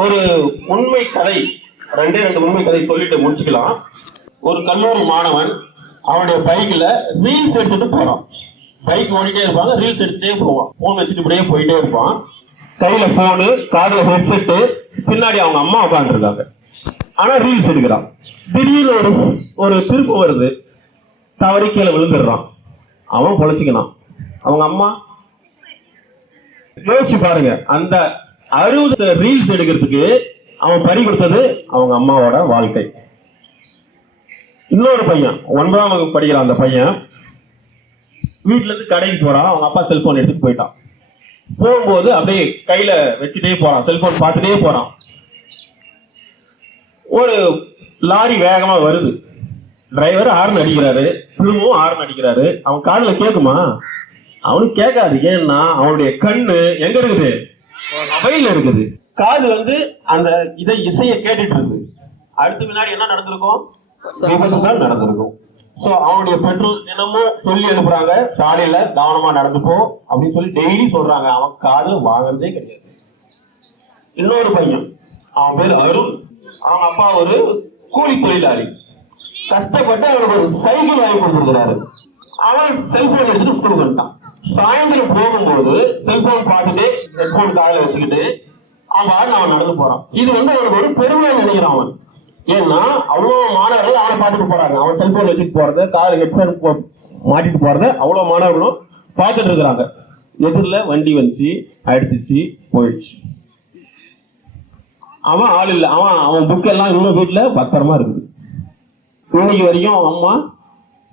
ஒரு உண்மை கதை, ரெண்டு உண்மை கதை சொல்லிட்டு முடிச்சுக்கலாம். ஒரு கல்லூரி மாணவன் அவனுடைய பைக்ல ரீல்ஸ் எடுத்துட்டு போறான். பைக் ஓடிட்டே இருப்பாங்க, ரீல்ஸ் எடுத்துட்டே போவான். போன் வச்சுட்டு இப்படியே போயிட்டே இருப்பான். கையில போனு, காதுல ஹெட்செட்டு, பின்னாடி அவங்க அம்மா உட்காந்து இருக்காங்க. ஆனா ரீல்ஸ் எடுக்கிறான். திடீர்னு ஒரு திருப்பு வருது, தவறி கீழே விழுந்துடுறான். அவன் பொழைச்சிக்கணும். அவங்க அம்மா யோசிச்சு பாருங்க, அந்த 60 ரீல்ஸ் எடுக்கிறதுக்கு அவன் பறி கொடுத்தது அவங்க அம்மாவோட வாழ்க்கை. இன்னொரு பையன் 9ஆம் வகுப்பு படிக்கிறான். அந்த பையன் வீட்டுல இருந்து கடைக்கு போறான். அவங்க அப்பா செல்போன் எடுத்துட்டு போயிட்டான். போகும்போது அப்படியே கையில வச்சுட்டே போறான், செல்போன் பார்த்துட்டே போறான். ஒரு லாரி வேகமா வருது. டிரைவர் ஹார்ன் அடிக்கிறாரு, திரும்பவும் ஹார்ன் அடிக்கிறாரு. அவன் காதுல கேட்குமா? அவனுக்கு கேட்காது. ஏன்னா அவனுடைய கண்ணு எங்க இருக்குது? மொபைல்ல இருக்குது. காது அந்த இசையை கேட்டுட்டு இருக்கு. அடுத்து முன்னாடி என்ன நடந்திருக்கும்? விபத்து நடந்திருக்கும். சோ அவனுடைய பெற்றோர் தினமும் சொல்லி அனுப்புறாங்க, சாலையில கவனமா நடந்துப்போ அப்படின்னு சொல்லி டெய்லி சொல்றாங்க. அவன் காதுல வாங்குறதே கிடையாது. இன்னொரு பையன், அவன் பேர் அருண். அவங்க அப்பா ஒரு கூலி தொழிலாளி. கஷ்டப்பட்டு அவனுக்கு ஒரு சைக்கிள் வாங்கி கொடுத்துருக்கிறாரு. அவன் செல்போன் எடுத்துட்டு ஸ்கூலுக்கு வந்துட்டான். சாயந்தரம் போகும்போது செல்போன் பார்த்துட்டு ஹெட்போன் காதுல வச்சுக்கிட்டு அவன் நடந்து போறான். இது அவனுக்கு ஒரு பெருமையா நினைக்கிறான் அவன். ஏன்னா அவ்வளவு மாணவர்கள் அவனை பார்த்துட்டு போறாங்க. அவன் செல்போன் வச்சுட்டு போறத, காது ஹெட்போன் மாட்டிட்டு போறத அவ்வளவு மாணவர்களும் பார்த்துட்டு இருக்கிறாங்க. எதிரில் வண்டி வந்துச்சு, அடிச்சிச்சு, போயிடுச்சு. அவன் ஆள் இல்லை. அவன் புக்கெல்லாம் இன்னும் வீட்டில் பத்திரமா இருக்குது. இன்னைக்கு வரைக்கும் அவன் அம்மா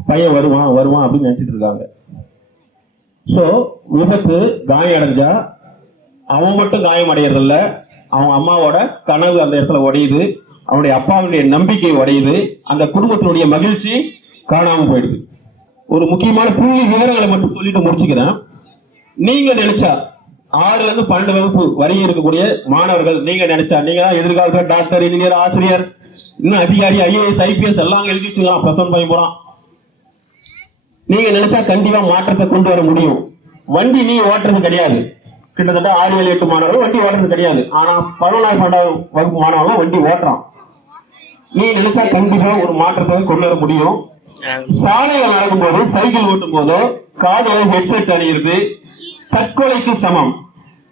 பையன் வருவான் அப்படின்னு நினைச்சிட்டு இருக்காங்க. ஸோ விபத்து, காயம் அடைஞ்சா அவன் மட்டும் காயம் அடையறதில்ல, அவங்க அம்மாவோட கனவு அந்த இடத்துல உடையுது, அவனுடைய அப்பாவுடைய நம்பிக்கை உடையுது, அந்த குடும்பத்தினுடைய மகிழ்ச்சி காணாம போயிடுது. ஒரு முக்கியமான புள்ளி விவரங்களை மட்டும் சொல்லிட்டு முடிச்சுக்கிறேன். நீங்க நினைச்சா 6ல இருந்து 12 வகுப்பு வரையும் இருக்கக்கூடிய மாணவர்கள், நீங்க நினைச்சா நீங்க தான் எதிர்காலத்தில் டாக்டர், இன்ஜினியர், ஆசிரியர், இன்னும் அதிகாரி, ஐஏஎஸ், ஐபிஎஸ் எல்லாம் எழுதி வச்சுக்கலாம். +1 பையன் போறான். நீங்க நினைச்சா கண்டிப்பா மாற்றத்தை கொண்டு வர முடியும். வண்டி நீ ஓட்டுறது கிடையாது. கிட்டத்தட்ட 6, 7, 8 மாணவர்கள் வண்டி ஓட்டுறது கிடையாது. ஆனா 11ஆம் 12ஆம் வகுப்பு மாணவர்கள் வண்டி ஓட்டுறான். நீ நினைச்சா கண்டிப்பா ஒரு மாற்றத்தை கொண்டு வர முடியும். சாலையில நடக்கும்போது, சைக்கிள் ஓட்டும் போதோ காதுல ஹெட்செட் அணியிறது தற்கொலைக்கு சமம்.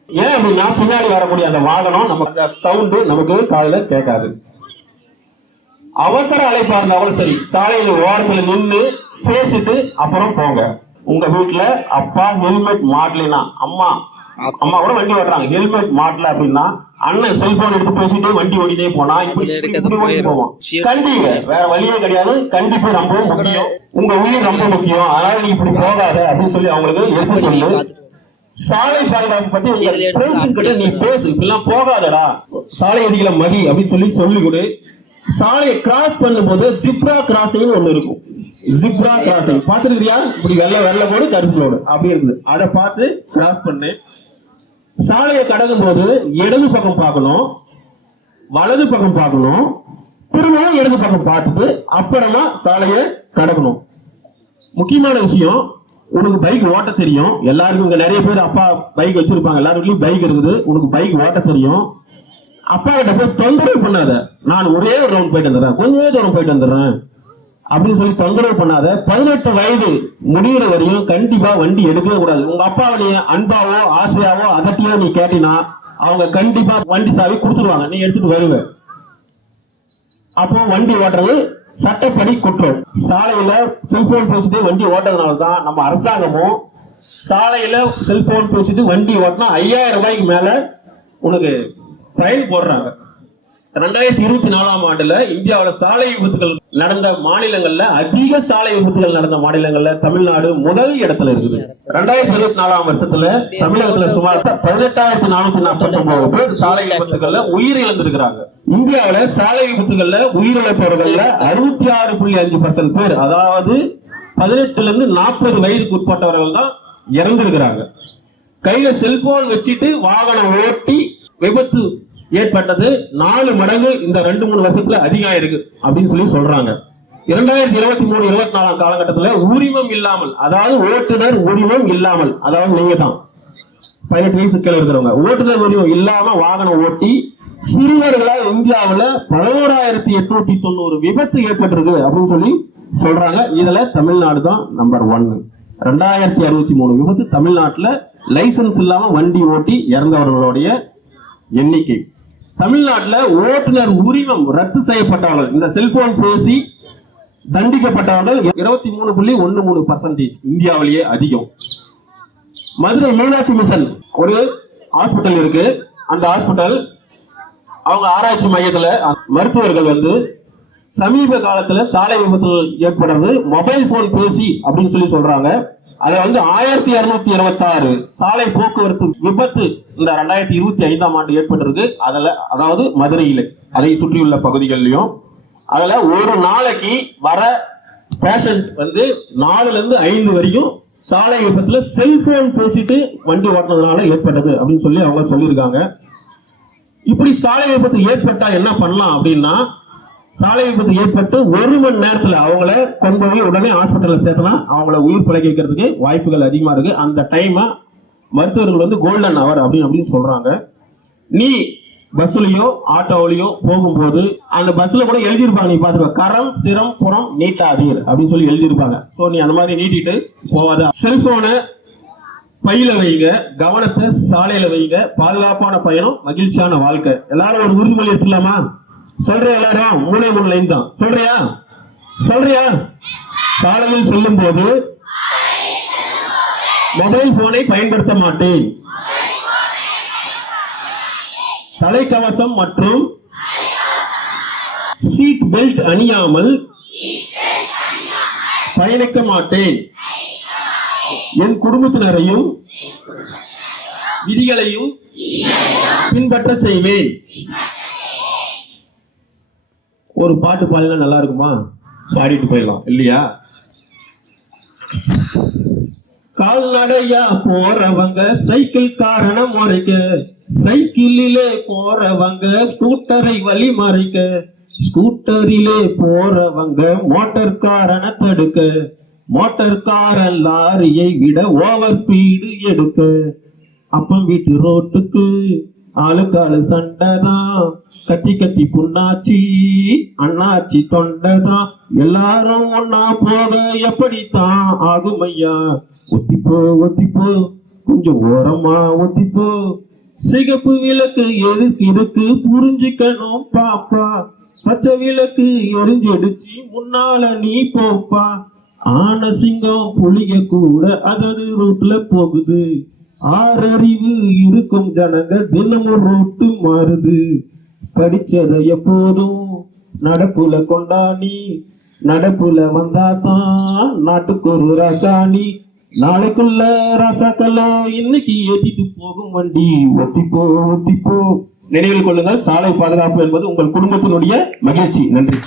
ஏன் அப்படின்னா பின்னாடி வரக்கூடிய அந்த வாகனம் நமக்கு சவுண்டு நமக்கு காதுல கேட்காது. அவசர அழைப்பா இருந்தாலும் சரி, சாலையில ஓரத்துல நின்று பேசிட்டு அப்புறம் போங்க. உங்க வீட்டுல அப்பா ஹெல்மெட் மாட்டலனா, அம்மா கூட வண்டி ஓட்டுறாங்க, ஹெல்மெட் மாட்டல அப்படின்னா அண்ணன் செல்போன் எடுத்து பேசிட்டே வண்டி ஓடிட்டே போனா இப்படி போவோம். கண்டிங்க, வேற வழியே கிடையாது. கண்டிப்பா ரொம்ப முக்கியம், உங்க உயிர் ரொம்ப முக்கியம். அதனால நீ இப்படி போகாத அப்படின்னு சொல்லி அவங்களுக்கு எடுத்து சொல்லு. சாலை பாதுகாப்பு பத்தி உங்க ஃப்ரெண்ட்ஸ் கிட்ட நீ பேசு. இப்படிலாம் போகாதடா, சாலை விதிகளை மதி அப்படின்னு சொல்லி கொடு. சாலையை கிராஸ் பண்ணும்போது ஜிப்ரா கிராசிங் ஒண்ணு இருக்கும். ஜிப்ரா கிராசிங் பாத்துருக்கியா? இப்படி வெள்ளை கோடு கருப்பு கோடு அப்படி இருக்குது. அதை பார்த்து கிராஸ் பண்ணு. சாலையை கடக்கும் போது இடது பக்கம் பார்க்கணும், வலது பக்கம் பார்க்கணும், திரும்பவும் இடது பக்கம் பார்த்துட்டு அப்புறமா சாலையை கடக்கணும். முக்கியமான விஷயம், உனக்கு பைக் ஓட்ட தெரியும். எல்லாருக்கும் இங்க நிறைய பேர் அப்பா பைக் வச்சிருப்பாங்க, எல்லாருக்கும் பைக் இருக்குது. உனக்கு பைக் ஓட்ட தெரியும். அப்பா கிட்ட போய் தொந்தரவு பண்ணாத, நான் ஒரே ஒரு ரவுண்ட் போயிட்டு வந்துடுறேன், கொஞ்சமே தூரம் போயிட்டு வந்துடுறேன் அப்படின்னு சொல்லி தொந்தரவு பண்ணாத. 18 வயது முடிகிற வரையும் கண்டிப்பா வண்டி எடுக்கவே கூடாது. உங்க அப்பாவுடைய அன்பாவோ ஆசையாவோ அதட்டியோ நீ கேட்டினா அவங்க கண்டிப்பா வண்டி சாவி கொடுத்துருவாங்க, நீ எடுத்துட்டு வருவ. அப்போ வண்டி ஓட்டுறது சட்டப்படி குற்றம். சாலையில செல்போன் பேசிட்டு வண்டி ஓட்டுறதுனாலதான் நம்ம அரசாங்கமும் சாலையில செல்போன் பேசிட்டு வண்டி ஓட்டினா 5000 ரூபாய்க்கு மேல உனக்கு ஃபைன் போடுறாங்க. 2024ஆம் ஆண்டுல இந்தியாவில் சாலை விபத்துகள் நடந்த மாநிலங்கள்ல, அதிக சாலை விபத்துகள் நடந்த மாநிலங்கள்ல தமிழ்நாடு முதல் இடத்துல இருக்குது. 2024ஆம் வருஷத்துல தமிழகத்துல சுமார் 18,449 பேர் சாலை விபத்துகள்ல உயிர் இழந்திருக்கிறாங்க. இந்தியாவில சாலை விபத்துகள்ல உயிரிழப்பவர்கள்ல 66.5% பேர், அதாவது 18ல இருந்து 40 வயதுக்கு உட்பட்டவர்கள் தான் இறந்திருக்கிறாங்க. கையில செல்போன் வச்சுட்டு வாகனம் ஓட்டி விபத்து ஏற்பட்டது 4 மடங்கு இந்த 2-3 வருஷத்துல அதிகம் இருக்கு அப்படின்னு சொல்லி சொல்றாங்க. 2023-24 காலகட்டத்தில் உரிமம் இல்லாமல், அதாவது ஓட்டுநர் உரிமம் இல்லாமல், அதாவது நீங்க தான் 18 வயசு கீழே இருக்கிறவங்க, ஓட்டுநர் உரிமம் இல்லாம வாகனம் ஓட்டி சிறுவர்களால் இந்தியாவுல 11,890 விபத்து ஏற்பட்டிருக்கு அப்படின்னு சொல்லி சொல்றாங்க. இதுல தமிழ்நாடு தான் நம்பர் 1. 2063 விபத்து தமிழ்நாட்டுல லைசன்ஸ் இல்லாம வண்டி ஓட்டி இறந்தவர்களுடைய எண்ணிக்கை. தமிழ்நாட்டுல ஓட்டுநர் உரிமம் ரத்து செய்யப்பட்டவர்கள், இந்த செல்போன் பேசி தண்டிக்கப்பட்டவர்கள் 23.13% இந்தியாவிலேயே அதிகம். மதுரை மீனாட்சி மிஷன் ஒரு ஹாஸ்பிட்டல் இருக்கு. அந்த ஹாஸ்பிட்டல் அவங்க ஆராய்ச்சி மையத்துல மருத்துவர்கள் வந்து சமீப காலத்துல சாலை விபத்துகள் ஏற்படுறது மொபைல் போன் பேசி அப்படின்னு சொல்லி சொல்றாங்க. அதை வந்து 1226 சாலை போக்குவரத்து விபத்து இந்த 2025ஆம் ஆண்டு ஏற்பட்டிருக்கு. அதுல அதாவது மதுரையில அதை சுற்றியுள்ள பகுதிகளிலும் அதுல ஒரு நாளைக்கு வர பேஷண்ட் வந்து 4ல இருந்து 5 வரைக்கும் சாலை விபத்துல செல்போன் பேசிட்டு வண்டி ஓட்டுனதுனால ஏற்பட்டது அப்படின்னு சொல்லி அவங்க சொல்லியிருக்காங்க. இப்படி சாலை விபத்து ஏற்பட்டா என்ன பண்ணலாம் அப்படின்னா, சாலை விபத்து ஏற்பட்டு 1 மணி நேரத்துல அவங்கள கொண்டு போய் உடனே ஹாஸ்பிட்டல்ல சேர்த்தனா அவங்கள உயிர் பிழைக்க வைக்கிறதுக்கு வாய்ப்புகள் அதிகமா இருக்கு. அந்த டைம் மருத்துவர்கள் வந்து கோல்டன் அவர் அப்படின்னு சொல்றாங்க. நீ பஸ்லயோ ஆட்டோவிலையோ போகும்போது அந்த பஸ்ல கூட எழுதியிருப்பாங்க, நீ பாத்துருப்ப, கரம் சிரம் புறம் நீட்டாதீர் அப்படின்னு சொல்லி எழுதியிருப்பாங்க. சோ நீ அந்த மாதிரி நீட்டிட்டு போவாத. செல்போனை பையில வைங்க, கவனத்தை சாலையில வைங்க. பாதுகாப்பான பயணம், மகிழ்ச்சியான வாழ்க்கை. எல்லாரும் ஒரு உறுதிமொழி எடுத்துக்கலாமா? சொல்றியா? எல்லாரும் 3 லைன் தான். சொல்றியா? சாலையில் செல்லும் போது மொபைல் போனை பயன்படுத்த மாட்டேன். தலைக்கவசம் மற்றும் சீட் பெல்ட் அணியாமல் பயணிக்க மாட்டேன். என் குடும்பத்தினரையும் விதிகளையும் பின்பற்ற செய்வேன். ஒரு பாட்டு பாடினா நல்லா இருக்குமா? பாடிட்டு போயிடலாம் இல்லையா? கால்நடையா போறவங்க சைக்கிள் காரணம் முறைக்க, சைக்கிளிலே போறவங்க ஸ்கூட்டரை வழி மறைக்க, ஸ்கூட்டரிலே போறவங்க மோட்டார் காரன தடுக்க, மோட்டார் காரன் லாரியை விட ஓவர் ஸ்பீடு எடுக்க. அப்பம் வீட்டு ரோட்டுக்கு ஆளுக்காளு சண்டைதான், கத்தி கத்தி புண்ணாச்சி அண்ணாச்சி தொண்டைதான். எல்லாரும் ஒன்னா போக எப்படித்தான் ஆகும் ஐயா? ஒத்திப்போ கொஞ்சம் ஓரமா ஒத்திப்போ. சிகப்பு விளக்கு எதுக்கு இருக்கு புரிஞ்சுக்கணும் பாப்பா. பச்சை விளக்கு எரிஞ்செடுச்சு முன்னால நீ போப்பா. ஆன சிங்கம் புளிய கூட அதது ரூட்ல போகுது. 6 அறிவு இருக்கும் ஜனங்க தினமும் ரூட்டு மாறுது. படிச்சதை எப்போதும் நடப்புல கொண்டாடி, நடப்புல வந்தாதான் நாட்டுக்கு ஒரு ரசாணி. நாளைக்குள்ள ரசாக்கல்ல இன்னைக்கு ஏத்திட்டு போகும் வண்டி. ஒத்திப்போ. நினைவில் கொள்ளுங்கள், சாலை பாதுகாப்பு என்பது உங்கள் குடும்பத்தினுடைய மகிழ்ச்சி. நன்றி.